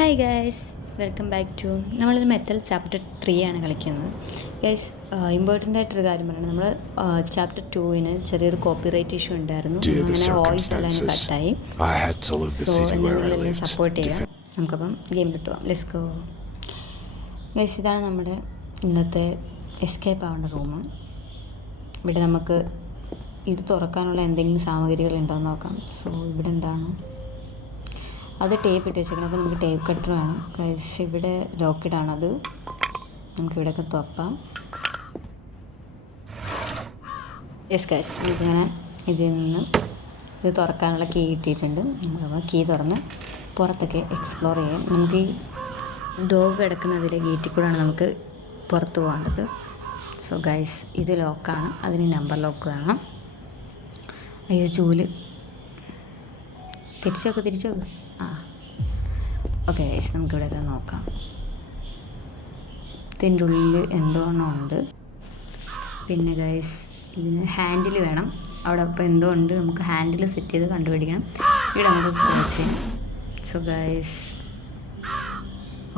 Hi guys, welcome back to നമ്മളൊരു metal chapter 3 ആണ് കളിക്കുന്നത്. ഗൈസ്, ഇമ്പോർട്ടൻ്റ് ആയിട്ടൊരു കാര്യം പറയണം. നമ്മൾ ചാപ്റ്റർ 2-ന് ചെറിയൊരു കോപ്പിറൈറ്റ് ഇഷ്യൂ ഉണ്ടായിരുന്നു. അങ്ങനെ വോയിസ് എല്ലാം കട്ടായി. സോ എന്തെങ്കിലും സപ്പോർട്ട് ചെയ്യാം. നമുക്കപ്പം ഗെയിമിലോട്ട് പോകാം. Let's go. ഗൈസ്, ഇതാണ് നമ്മുടെ ഇന്നത്തെ എസ്കേപ്പ് ആവേണ്ട റൂം. ഇവിടെ നമുക്ക് ഇത് തുറക്കാനുള്ള എന്തെങ്കിലും സാമഗ്രികൾ ഉണ്ടോ എന്ന് നോക്കാം. സോ ഇവിടെ എന്താണ്, അത് ടേപ്പ് ഇട്ട് വെച്ചേക്കണം. അപ്പോൾ നമുക്ക് ടേപ്പ് കട്ടർ വേണം. ഗൈസ്, ഇവിടെ ലോക്കഡാണത്. നമുക്കിവിടെയൊക്കെ തുറക്കാം. യെസ് ഗൈസ്, നമുക്കിങ്ങനെ ഇതിൽ നിന്ന് ഇത് തുറക്കാനുള്ള കീ കിട്ടിയിട്ടുണ്ട്. നമുക്കപ്പോൾ കീ തുറന്ന് പുറത്തൊക്കെ എക്സ്പ്ലോർ ചെയ്യാം. നമുക്ക് ഈ ഡോഗ് കിടക്കുന്നതിലെ ഗേറ്റിൽ കൂടെയാണ് നമുക്ക് പുറത്ത് പോകേണ്ടത്. സോ ഗൈസ്, ഇത് ലോക്കാണ്. അതിന് നമ്പർ ലോക്ക് വേണം. അയ്യോ, ചൂല് തിരിച്ചോക്ക്. ഓക്കെ ഗൈസ്, നമുക്കിവിടെ എല്ലാം നോക്കാം. ഇതിൻ്റെ ഉള്ളിൽ എന്തോണം ഉണ്ട്. പിന്നെ ഗൈസ്, ഇതിന് ഹാൻഡിൽ വേണം. അവിടെ അപ്പോൾ എന്തോ ഉണ്ട്. നമുക്ക് ഹാൻഡിൽ സെറ്റ് ചെയ്ത് കണ്ടുപിടിക്കണം. ഇവിടെ നമുക്ക് സെർച്ച് ചെയ്യാം. സോ ഗൈസ്,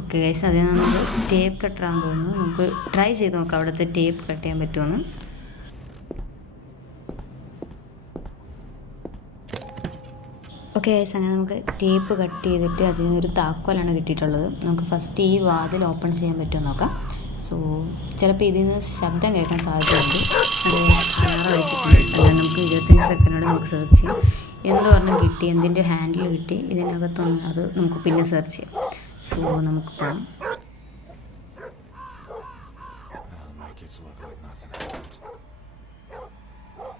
ഓക്കെ ഗൈസ്, അതിന് നമുക്ക് ടേപ്പ് കട്ടറാന്ന് തോന്നുന്നു. നമുക്ക് ട്രൈ ചെയ്ത് നോക്കാം അവിടുത്തെ ടേപ്പ് കട്ട് ചെയ്യാൻ പറ്റുമെന്ന്. ഓക്കെ ഗൈസ്, അങ്ങനെ നമുക്ക് ടേപ്പ് കട്ട് ചെയ്തിട്ട് അതിൽ നിന്നൊരു താക്കോലാണ് കിട്ടിയിട്ടുള്ളത്. നമുക്ക് ഫസ്റ്റ് ഈ വാതിൽ ഓപ്പൺ ചെയ്യാൻ പറ്റുമോ നോക്കാം. സോ ചിലപ്പോൾ ഇതിൽ നിന്ന് ശബ്ദം കേൾക്കാൻ സാധ്യതയുണ്ട്. അത് അലാറം വെച്ചിട്ടുണ്ട്. അല്ല, നമുക്ക് 25 സെക്കൻഡോടെ നമുക്ക് സെർച്ച് ചെയ്യാം. എന്ത് പറഞ്ഞാൽ കിട്ടി, എന്തിൻ്റെ ഹാൻഡിൽ കിട്ടി, ഇതിനകത്തൊന്നും അത് നമുക്ക് പിന്നെ സെർച്ച് ചെയ്യാം. സോ നമുക്ക് പോകാം.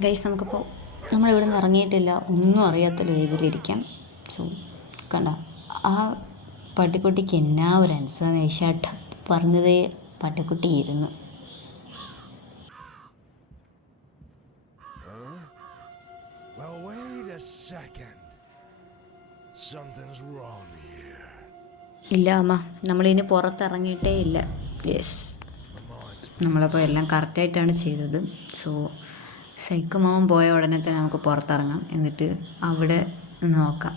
ഗൈസ്, നമുക്കിപ്പോൾ നമ്മളിവിടെ നിന്ന് ഇറങ്ങിയിട്ടില്ല, ഒന്നും അറിയാത്ത രീതിയിലിരിക്കാം. സോ കണ്ട, ആ പട്ടിക്കുട്ടിക്ക് എന്നാ ഒരു ആൻസർ ഷട്ട് പറഞ്ഞതേ പട്ടിക്കുട്ടി ഇരുന്നു. ഇല്ല അമ്മ, നമ്മളിനി പുറത്തിറങ്ങിയിട്ടേ ഇല്ല. യെസ്, നമ്മളപ്പോൾ എല്ലാം കറക്റ്റായിട്ടാണ് ചെയ്തത്. സോ സൈക്കോമാവൻ പോയ ഉടനെ തന്നെ നമുക്ക് പുറത്തിറങ്ങാം. എന്നിട്ട് അവിടെ നോക്കാം.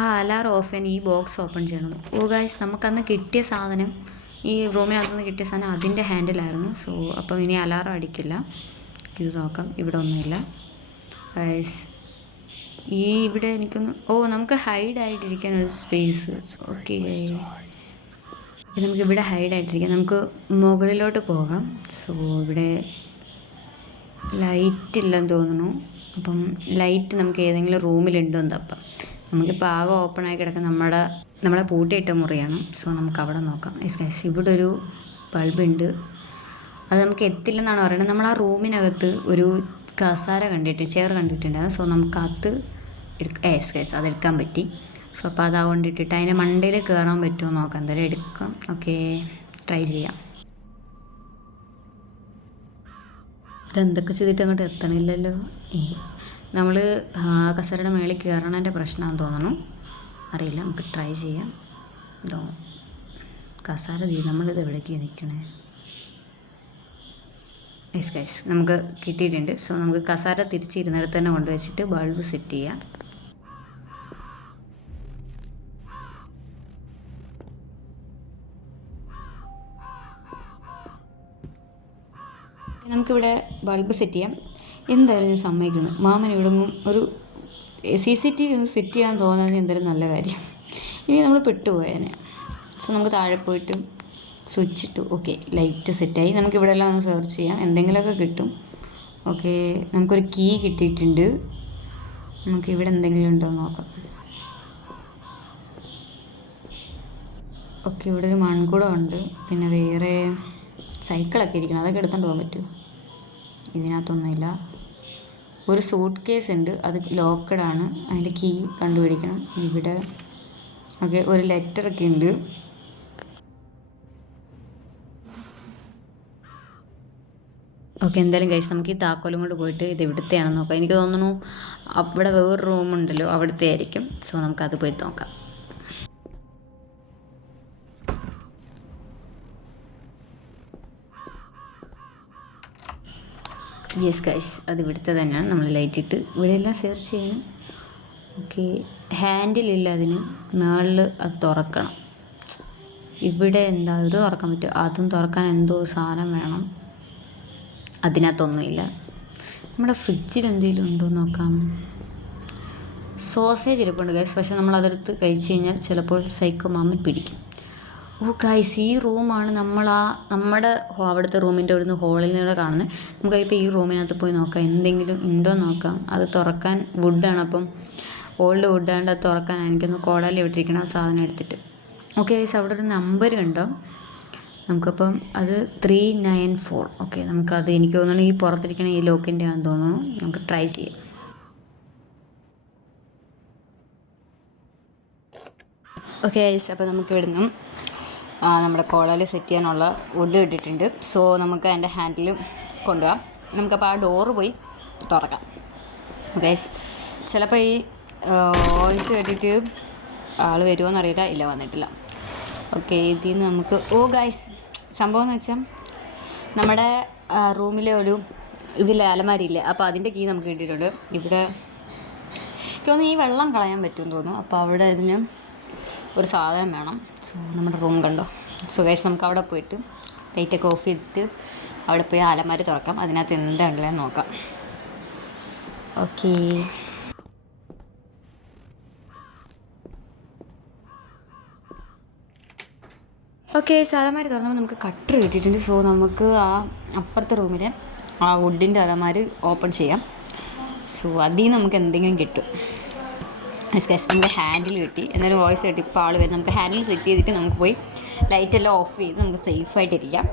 ആ അലാറം ഓഫ് ചെയ്യാൻ ഈ ബോക്സ് ഓപ്പൺ ചെയ്യണം. ഓ ഗൈസ്, നമുക്കന്ന് കിട്ടിയ സാധനം, ഈ റൂമിനകത്തുനിന്ന് കിട്ടിയ സാധനം അതിൻ്റെ ഹാൻഡിലായിരുന്നു. സോ അപ്പം ഇനി അലാറം അടിക്കില്ല. ഇത് നോക്കാം. ഇവിടെ ഒന്നുമില്ല ഗൈസ്. ഇവിടെ എനിക്കൊന്ന് നമുക്ക് ഹൈഡായിട്ടിരിക്കാനൊരു സ്പേസ്. ഓക്കെ, നമുക്കിവിടെ ഹൈഡായിട്ടിരിക്കാം. നമുക്ക് മുകളിലോട്ട് പോകാം. സോ ഇവിടെ ലൈറ്റ് ഇല്ലെന്ന് തോന്നുന്നു. അപ്പം ലൈറ്റ് നമുക്ക് ഏതെങ്കിലും റൂമിലുണ്ടോ എന്ന് തപ്പാം. നമുക്കിപ്പോൾ ആകെ ഓപ്പണായി കിടക്കുന്ന നമ്മളെ പൂട്ടിയിട്ട മുറിയാണ്. സോ നമുക്ക് അവിടെ നോക്കാം. ഗൈസ്, ഇവിടെ ഒരു ബൾബുണ്ട്. അത് നമുക്ക് എത്തില്ലെന്നാണ് പറയുന്നത്. നമ്മൾ ആ റൂമിനകത്ത് ഒരു കസാര ചെയർ കണ്ടിട്ടുണ്ടായിരുന്നു. സോ നമുക്ക് അത് ഗൈസ്, അതെടുക്കാൻ പറ്റി. സോ അപ്പോൾ അത് കൊണ്ടിട്ടിട്ട് അതിൻ്റെ മണ്ടയിൽ കയറാൻ പറ്റുമോ നോക്കാം. എന്തായാലും എടുക്കാം. ഓക്കെ, ട്രൈ ചെയ്യാം. ഇതെന്തൊക്കെ ചെയ്തിട്ട് അങ്ങോട്ട് എത്തണില്ലല്ലോ. നമ്മൾ കസേരയുടെ മേളിൽ കയറണതിൻ്റെ പ്രശ്നമാണെന്ന് തോന്നുന്നു. അറിയില്ല, നമുക്ക് ട്രൈ ചെയ്യാം. കസാര നമ്മളിത് എവിടേക്കാണ് നിൽക്കണേ. ഗൈസ്, നമുക്ക് കിട്ടിയിട്ടുണ്ട്. സോ നമുക്ക് കസാര തിരിച്ചിരുന്നിടത്ത് തന്നെ കൊണ്ടുവച്ചിട്ട് ബൾബ് സെറ്റ് ചെയ്യാം. നമുക്കിവിടെ ബൾബ് സെറ്റ് ചെയ്യാം. എന്തായാലും ഞാൻ സമ്മതിക്കുന്നു. മാമൻ ഇവിടെങ്ങും ഒരു CCTV ഒന്ന് സെറ്റ് ചെയ്യാൻ തോന്നാൻ എന്തായാലും നല്ല കാര്യം. ഇനി നമ്മൾ പെട്ടുപോയേനെ. സോ നമുക്ക് താഴെ പോയിട്ട് സ്വിച്ച് ഇട്ടു. ഓക്കെ, ലൈറ്റ് സെറ്റായി. നമുക്കിവിടെ എല്ലാം ഒന്ന് സെർച്ച് ചെയ്യാം, എന്തെങ്കിലുമൊക്കെ കിട്ടും. ഓക്കെ, നമുക്കൊരു കീ കിട്ടിയിട്ടുണ്ട്. നമുക്കിവിടെ എന്തെങ്കിലും ഉണ്ടോ എന്ന് നോക്കാം. ഓക്കെ, ഇവിടെ ഒരു മൺകുടം ഉണ്ട്. പിന്നെ വേറെ സൈക്കിളൊക്കെ ഇരിക്കണം. അതൊക്കെ എടുത്തുകൊണ്ട് പോകാൻ പറ്റുമോ? ഇതിനകത്തൊന്നുമില്ല. ഒരു സൂട്ട് കേസ് ഉണ്ട്, അത് ലോക്കഡാണ്. അതിൻ്റെ കീ കണ്ടുപിടിക്കണം. ഇവിടെ ഓക്കെ, ഒരു ലെറ്ററൊക്കെ ഉണ്ട്. ഓക്കെ, എന്തായാലും ഗൈസ്, നമുക്ക് ഈ താക്കോലും കൊണ്ട് പോയിട്ട് ഇത് ഇവിടുത്തെയാണെന്ന് നോക്കാം. എനിക്ക് തോന്നുന്നു അവിടെ വേറൊരു റൂമുണ്ടല്ലോ, അവിടുത്തെ ആയിരിക്കും. സോ നമുക്കത് പോയി നോക്കാം. യെസ് ഗൈസ്, അത് ഇവിടുത്തെ തന്നെയാണ്. നമ്മൾ ലൈറ്റ് ഇട്ട് ഇവിടെയെല്ലാം സെർച്ച് ചെയ്യണം. ഓക്കെ, ഹാൻഡിലില്ല അതിന്, മുകളിൽ അത് തുറക്കണം. ഇവിടെ എന്താ ഇത് തുറക്കാൻ പറ്റും, അതും തുറക്കാൻ എന്തോ സാധനം വേണം. അതിനകത്തൊന്നുമില്ല. നമ്മുടെ ഫ്രിഡ്ജിൽ എന്തെങ്കിലും ഉണ്ടോ നോക്കാം. സോസേജ് ഇരിപ്പുണ്ട് ഗൈസ്, പക്ഷെ നമ്മൾ അതെടുത്ത് കഴിച്ച് കഴിഞ്ഞാൽ ചിലപ്പോൾ സൈക്കോ മാമൻ പിടിക്കും. ഓ ഗൈസ്, ഈ റൂമാണ് നമ്മുടെ അവിടുത്തെ റൂമിൻ്റെ അവിടുന്ന് ഹോളിൽ നിന്ന് കാണുന്നത്. നമുക്കിപ്പോൾ ഈ റൂമിനകത്ത് പോയി നോക്കാം, എന്തെങ്കിലും ഉണ്ടോ നോക്കാം. അത് തുറക്കാൻ വുഡാണ്, അപ്പം ഓൾഡ് വുഡാണ്ട് അത് തുറക്കാൻ എനിക്കൊന്ന് കോടാലി വിട്ടിരിക്കണം ആ സാധനം എടുത്തിട്ട്. ഓക്കെ ഗൈസ്, അവിടെ ഒരു നമ്പർ കണ്ടോ, നമുക്കപ്പം അത് 394. ഓക്കെ, നമുക്കത് എനിക്ക് തോന്നുന്നു ഈ പുറത്തിരിക്കണ ഈ ലോക്കിൻ്റെ ആണെന്ന് തോന്നുന്നു. നമുക്ക് ട്രൈ ചെയ്യാം. ഓക്കെ ഗൈസ്, അപ്പോൾ നമുക്ക് ഇവിടുന്ന് നമ്മുടെ കോളാലി സെറ്റ് ചെയ്യാനുള്ള വുഡ് ഇട്ടിട്ടുണ്ട്. സോ നമുക്ക് അതിൻ്റെ ഹാൻഡിൽ കൊണ്ടുപോകാം. നമുക്കപ്പോൾ ആ ഡോറ് പോയി തുറക്കാം. ഗൈസ്, ചിലപ്പോൾ ഈ വോയിസ് കേട്ടിട്ട് ആൾ വരുമോയെന്നറിയില്ല. ഇല്ല, വന്നിട്ടില്ല. ഓക്കെ, ഇതിൽ നിന്ന് നമുക്ക് ഗൈസ്, സംഭവം എന്ന് വെച്ചാൽ നമ്മുടെ റൂമിലെ ഒരു ഇതിലെ അലമാരിയില്ലേ, അപ്പോൾ അതിൻ്റെ കീ നമുക്ക് കിട്ടിയിട്ടുണ്ട്. ഇവിടെ എനിക്ക് തോന്നുന്നു ഈ വെള്ളം കളയാൻ പറ്റുമെന്ന് തോന്നുന്നു. അപ്പോൾ അവിടെ ഇതിന് ഒരു സാധനം വേണം. സോ നമ്മുടെ റൂം കണ്ടോ. സോ ഗൈസ്, നമുക്ക് അവിടെ പോയിട്ട് ലൈറ്റൊക്കെ ഓഫ് ചെയ്തിട്ട് അവിടെ പോയി അലമാരി തുറക്കാം. അതിനകത്ത് എന്താണുള്ളതെന്ന് നോക്കാം. ഓക്കേ, ഓക്കെ, അലമാരി തുറന്നപ്പോൾ നമുക്ക് കട്ടർ കിട്ടിയിട്ടുണ്ട്. സോ നമുക്ക് ആ അപ്പുറത്തെ റൂമിലെ ആ വുഡിൻ്റെ അലമാരി ഓപ്പൺ ചെയ്യാം. സോ അതിൽ നിന്ന് നമുക്ക് എന്തെങ്കിലും കിട്ടും. ഗൈസ്, നമുക്ക് ഹാൻഡിൽ കിട്ടി, എന്നാലും വോയിസ് കിട്ടി. ഇപ്പോൾ ആൾ വരും. നമുക്ക് ഹാൻഡിൽ സെറ്റ് ചെയ്തിട്ട് നമുക്ക് പോയി ലൈറ്റെല്ലാം ഓഫ് ചെയ്ത് നമുക്ക് സേഫായിട്ടിരിക്കാം.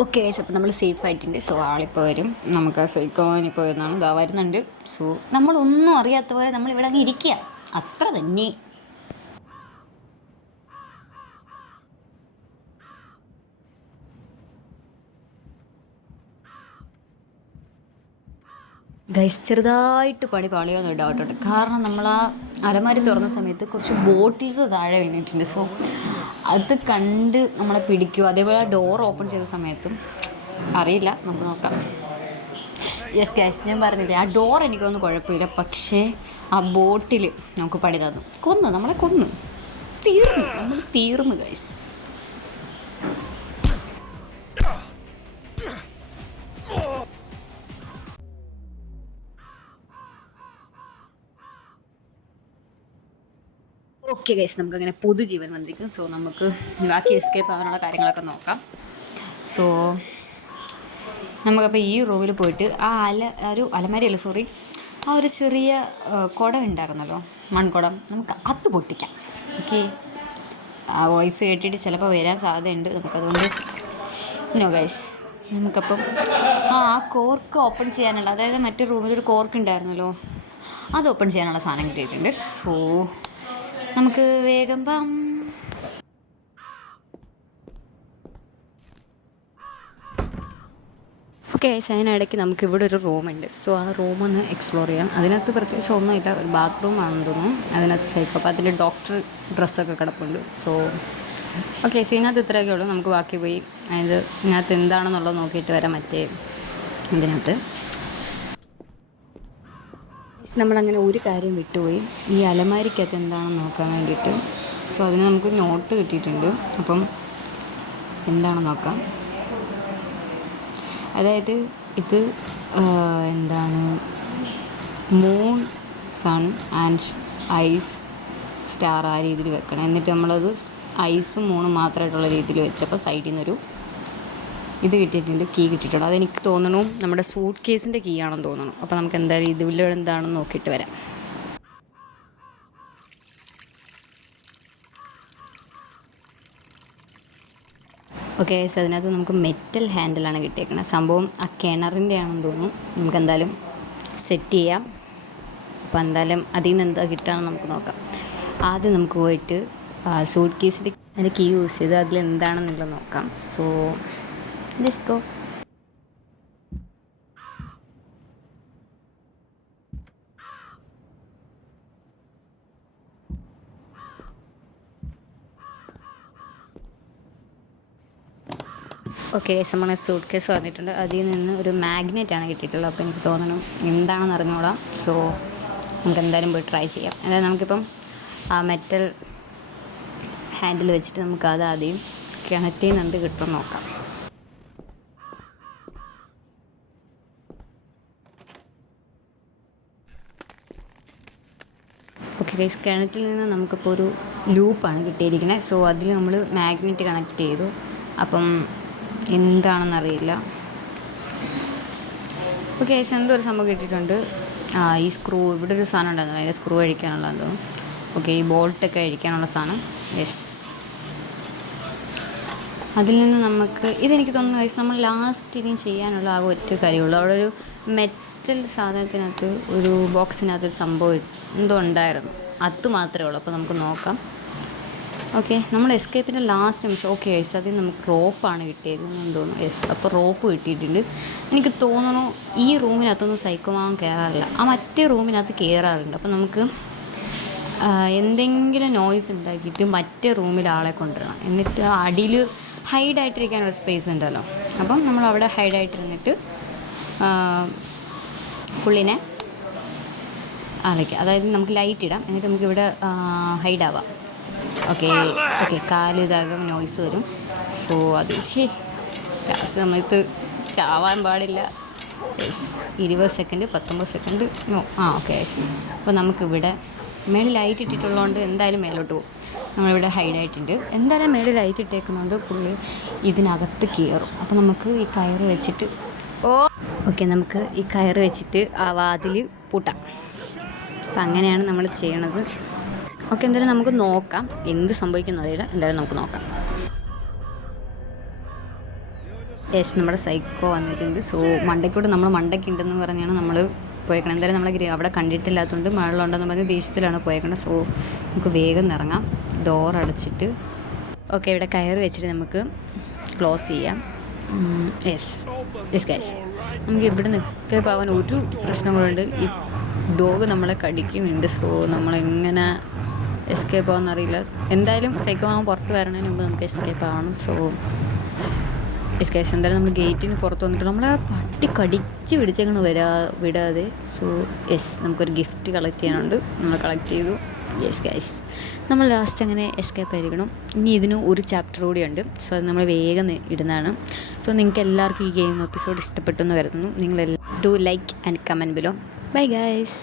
ഓക്കെ ഗൈസ്, അപ്പോൾ നമ്മൾ സേഫ് ആയിട്ടുണ്ട്. സോ ആളിപ്പോൾ വരും. നമുക്ക് സൈക്കോനിപ്പോൾ വരുന്നതാണ്, ഇതാ വരുന്നുണ്ട്. സോ നമ്മളൊന്നും അറിയാത്ത പോലെ നമ്മളിവിടെ അങ്ങ് ഇരിക്കുക, അത്ര തന്നെ. ഗൈസ്, ചെറുതായിട്ട് പണി പാളിയോന്ന് ഡൗട്ടുണ്ട്. കാരണം നമ്മൾ ആ അലമാരി തുറന്ന സമയത്ത് കുറച്ച് ബോട്ടിൽസ് താഴെ വീണിട്ടുണ്ട്. സോ അത് കണ്ട് നമ്മളെ പിടിക്കും. അതേപോലെ ഡോർ ഓപ്പൺ ചെയ്ത സമയത്തും അറിയില്ല, നമുക്ക് നോക്കാം. യെസ് ഗൈസ്, ഞാൻ പറഞ്ഞില്ലേ, ആ ഡോർ എനിക്കൊന്നും കുഴപ്പമില്ല, പക്ഷേ ആ ബോട്ടിൽ നമുക്ക് പണി തന്നു. നമ്മളെ കൊന്നു, നമ്മൾ തീർന്നു ഗൈസ്. ഓക്കെ ഗൈസ്, നമുക്കങ്ങനെ പുതുജീവൻ വന്നിരിക്കും. സോ നമുക്ക് ബാക്കി എസ്കേപ്പ് ആവാനുള്ള കാര്യങ്ങളൊക്കെ നോക്കാം. സോ നമുക്കപ്പോൾ ഈ റൂമിൽ പോയിട്ട് ആ അലമാരിയല്ല, സോറി, ആ ഒരു ചെറിയ കുടം ഉണ്ടായിരുന്നല്ലോ, മൺകുടം, നമുക്ക് അത് പൊട്ടിക്കാം. ഓക്കെ, ആ വോയിസ് കേട്ടിട്ട് ചിലപ്പോൾ വരാൻ സാധ്യതയുണ്ട്. നമുക്കതുകൊണ്ട് നോ ഗൈസ്, നമുക്കപ്പം ആ കോർക്ക് ഓപ്പൺ ചെയ്യാനുള്ള, അതായത് മറ്റേ റൂമിലൊരു കോർക്ക് ഉണ്ടായിരുന്നല്ലോ, അത് ഓപ്പൺ ചെയ്യാനുള്ള സാധനം കിട്ടിയിട്ടുണ്ട്. സോ നമുക്ക് വേഗം ഓക്കെ, അതിനിടയ്ക്ക് നമുക്ക് ഇവിടെ ഒരു റൂമുണ്ട്. സോ ആ റൂമൊന്ന് എക്സ്പ്ലോർ ചെയ്യാം. അതിനകത്ത് പ്രത്യേകിച്ച് ഒന്നുമില്ല, ഒരു ബാത്റൂം ആണെന്ന് തോന്നുന്നു. അതിനകത്ത് സൈക്കോ, അപ്പോൾ അതിൻ്റെ ഡോക്ടർ ഡ്രസ്സൊക്കെ കിടപ്പുണ്ട്. സോ ഓക്കെ, ഇതിനകത്ത് ഇത്രയൊക്കെ ഉള്ളൂ. നമുക്ക് ബാക്കി പോയി അതായത് ഇതിനകത്ത് എന്താണെന്നുള്ളത് നോക്കിയിട്ട് വരാം. മറ്റേ ഇതിനകത്ത് നമ്മളങ്ങനെ ഒരു കാര്യം വിട്ടുപോയി, ഈ അലമാരിക്കകത്ത് എന്താണെന്ന് നോക്കാൻ വേണ്ടിയിട്ട്. സോ അതിന് നമുക്ക് നോട്ട് കിട്ടിയിട്ടുണ്ട്. അപ്പം എന്താണെന്ന് നോക്കാം. അതായത് ഇത് എന്താണ്, moon, sun and ice, star, ആ രീതിയിൽ വെക്കണം. എന്നിട്ട് നമ്മളത് ഐസും മൂണും മാത്രമായിട്ടുള്ള രീതിയിൽ വെച്ചപ്പോൾ സൈഡിൽ നിന്നൊരു ഇത് കിട്ടിയിട്ടുണ്ട്, കീ കിട്ടിയിട്ടുണ്ട്. അതെനിക്ക് തോന്നുന്നു നമ്മുടെ സൂട്ട് കേസിൻ്റെ കീ ആണെന്ന് തോന്നുന്നു. അപ്പോൾ നമുക്ക് എന്തായാലും ഇതിൽ എന്താണെന്ന് നോക്കിയിട്ട് വരാം. ഓക്കെ, അതിനകത്ത് നമുക്ക് മെറ്റൽ ഹാൻഡിലാണ് കിട്ടിയേക്കുന്നത്. സംഭവം ആ കിണറിൻ്റെ ആണെന്ന് തോന്നുന്നു. നമുക്ക് എന്തായാലും സെറ്റ് ചെയ്യാം. അപ്പോൾ എന്തായാലും അതിൽ നിന്ന് എന്താ കിട്ടുകയെന്ന് നമുക്ക് നോക്കാം. ആദ്യം നമുക്ക് പോയിട്ട് സൂട്ട് കേസിൻ്റെ അതിൻ്റെ കീ യൂസ് ചെയ്ത് അതിലെന്താണെന്നുള്ളത് നോക്കാം. So let's go. ഓക്കെ നമ്മൾ സൂട്ട് കേസ് വന്നിട്ടുണ്ട്. അതിൽ നിന്ന് ഒരു മാഗ്നറ്റാണ് കിട്ടിയിട്ടുള്ളത്. അപ്പോൾ എനിക്ക് തോന്നുന്നു എന്താണെന്ന് അറിഞ്ഞുകൂടാം. സോ നമുക്ക് എന്തായാലും പോയി ട്രൈ ചെയ്യാം. അതായത് നമുക്കിപ്പം ആ മെറ്റൽ ഹാൻഡിൽ വെച്ചിട്ട് നമുക്ക് അത് ആദ്യം കിണറ്റിൽ നിന്ന് എന്ത് കിട്ടുമെന്ന് നോക്കാം. ഓക്കെ ഗൈസ്, കിണറ്റിൽ നിന്ന് നമുക്കിപ്പോൾ ഒരു ലൂപ്പാണ് കിട്ടിയിരിക്കുന്നത്. സോ അതിൽ നമ്മൾ മാഗ്നറ്റ് കണക്ട് ചെയ്തു. അപ്പം എന്താണെന്നറിയില്ല. ഓക്കെ ഗൈസ്, എന്തോ ഒരു സംഭവം കിട്ടിയിട്ടുണ്ട്. ഈ സ്ക്രൂ, ഇവിടെ ഒരു സാധനം ഉണ്ടായിരുന്നു, അതിൻ്റെ സ്ക്രൂ അഴിക്കാനുള്ളതെന്തോ. ഓക്കെ, ഈ ബോൾട്ടൊക്കെ അഴിക്കാനുള്ള സാധനം. യെസ്, അതിൽ നിന്ന് നമുക്ക് ഇതെനിക്ക് തോന്നുന്നു ഗൈസ് നമ്മൾ ലാസ്റ്റ് ഇനി ചെയ്യാനുള്ള ആ ഒറ്റ കാര്യമുള്ളൂ. അവിടെ ഒരു മെറ്റൽ സാധനത്തിനകത്ത് ഒരു ബോക്സിനകത്തൊരു സംഭവം എന്തോ ഉണ്ടായിരുന്നു. അത് മാത്രമേ ഉള്ളൂ. അപ്പോൾ നമുക്ക് നോക്കാം. ഓക്കെ, നമ്മൾ എസ്കേപ്പിൻ്റെ ലാസ്റ്റ് നിമിഷം. ഓക്കെ ഗൈസ്, അതിൽ നമുക്ക് റോപ്പാണ് കിട്ടിയതെന്ന് തോന്നുന്നു. യെസ്, അപ്പോൾ റോപ്പ് കിട്ടിയിട്ടുണ്ട്. എനിക്ക് തോന്നുന്നു ഈ റൂമിനകത്തൊന്നും സൈക്കോമാൻ കയറാറില്ല, ആ മറ്റേ റൂമിനകത്ത് കയറാറുണ്ട്. അപ്പോൾ നമുക്ക് എന്തെങ്കിലും നോയ്സ് ഉണ്ടാക്കിയിട്ട് മറ്റേ റൂമിൽ ആളെ കൊണ്ടുവരണം. എന്നിട്ട് അടിയിൽ ഹൈഡായിട്ടിരിക്കാനൊരു സ്പേസ് ഉണ്ടല്ലോ. അപ്പം നമ്മൾ അവിടെ ഹൈഡായിട്ടിരുന്നിട്ട് പുള്ളിനെ അതായത് നമുക്ക് ലൈറ്റ് ഇടാം. എന്നിട്ട് നമുക്കിവിടെ ഹൈഡാവാം. ഓക്കെ ഓക്കെ, കാല് ഇതാകും, നോയ്സ് വരും. സോ അത് ലാസ്റ്റ് സമയത്ത് ചാവാൻ പാടില്ല. Yes, 20 second, 19 second. Okay yes. അപ്പോൾ നമുക്കിവിടെ മേളിൽ ലൈറ്റ് ഇട്ടിട്ടുള്ളതുകൊണ്ട് എന്തായാലും മേലോട്ട് പോകും. നമ്മളിവിടെ ഹൈഡായിട്ടുണ്ട്. എന്തായാലും മേളിൽ ലൈറ്റ് ഇട്ടേക്കുന്നതുകൊണ്ട് പുള്ളി ഇതിനകത്ത് കയറും. അപ്പോൾ നമുക്ക് ഈ കയറ് വെച്ചിട്ട് ഓക്കെ, നമുക്ക് ഈ കയറ് വെച്ചിട്ട് ആ വാതിൽ പൂട്ടാം. അപ്പം അങ്ങനെയാണ് നമ്മൾ ചെയ്യണത്. ഓക്കെ, എന്തായാലും നമുക്ക് നോക്കാം എന്ത് സംഭവിക്കുന്നതില്ല. എന്തായാലും നമുക്ക് നോക്കാം. യെസ്, നമ്മുടെ സൈക്കോ വന്നിട്ടുണ്ട്. സോ മണ്ടയ്ക്കോട്ട് നമ്മൾ മണ്ടയ്ക്കുണ്ടെന്ന് പറഞ്ഞാണ് നമ്മൾ പോയേക്കണം. എന്തായാലും നമ്മൾ അവിടെ കണ്ടിട്ടില്ലാത്തതുകൊണ്ട് മഴയുണ്ടെന്ന് പറഞ്ഞ് ദേഷ്യത്തിലാണ് പോയേക്കണം. സോ നമുക്ക് വേഗം ഇറങ്ങാം, ഡോർ അടച്ചിട്ട്. ഓക്കെ, ഇവിടെ കയറ് വെച്ചിട്ട് നമുക്ക് ക്ലോസ് ചെയ്യാം. യെസ് യെസ് ഗൈസ്, നമുക്ക് ഇവിടെ എസ്കേപ്പ് ആവാൻ ഒരു പ്രശ്നങ്ങളുണ്ട്. ഈ ഡോഗ് നമ്മളെ കടിക്കുന്നുണ്ട്. സോ നമ്മളെങ്ങനെ എസ്കേപ്പ് ആവുമെന്നറിയില്ല. എന്തായാലും സൈക്കോ ആവാൻ പുറത്ത് വരണതിന് മുമ്പ് നമുക്ക് എസ്കേപ്പ് ആവണം. സോ യെസ് ഗൈസ്, എന്തായാലും നമ്മൾ ഗേറ്റിന് പുറത്ത് വന്നിട്ട് നമ്മളെ പട്ടി കടിച്ച് പിടിച്ചേക്കണം വിടാതെ. സോ യെസ്, നമുക്കൊരു ഗിഫ്റ്റ് കളക്ട് ചെയ്യാനുണ്ട്. നമ്മൾ കളക്ട് ചെയ്തു. യെസ് ഗൈസ്, നമ്മൾ ലാസ്റ്റ് അങ്ങനെ എസ്കേപ്പ് ആയിരിക്കണം. ഇനി ഇതിന് ഒരു ചാപ്റ്റർ കൂടിയുണ്ട്. സോ അത് നമ്മൾ വേഗം ഇടുന്നതാണ്. സോ നിങ്ങൾക്ക് എല്ലാവർക്കും ഈ ഗെയിം എപ്പിസോഡ് ഇഷ്ടപ്പെട്ടു എന്ന് കരുതുന്നു. നിങ്ങളെല്ലാം do like and comment below. Bye guys.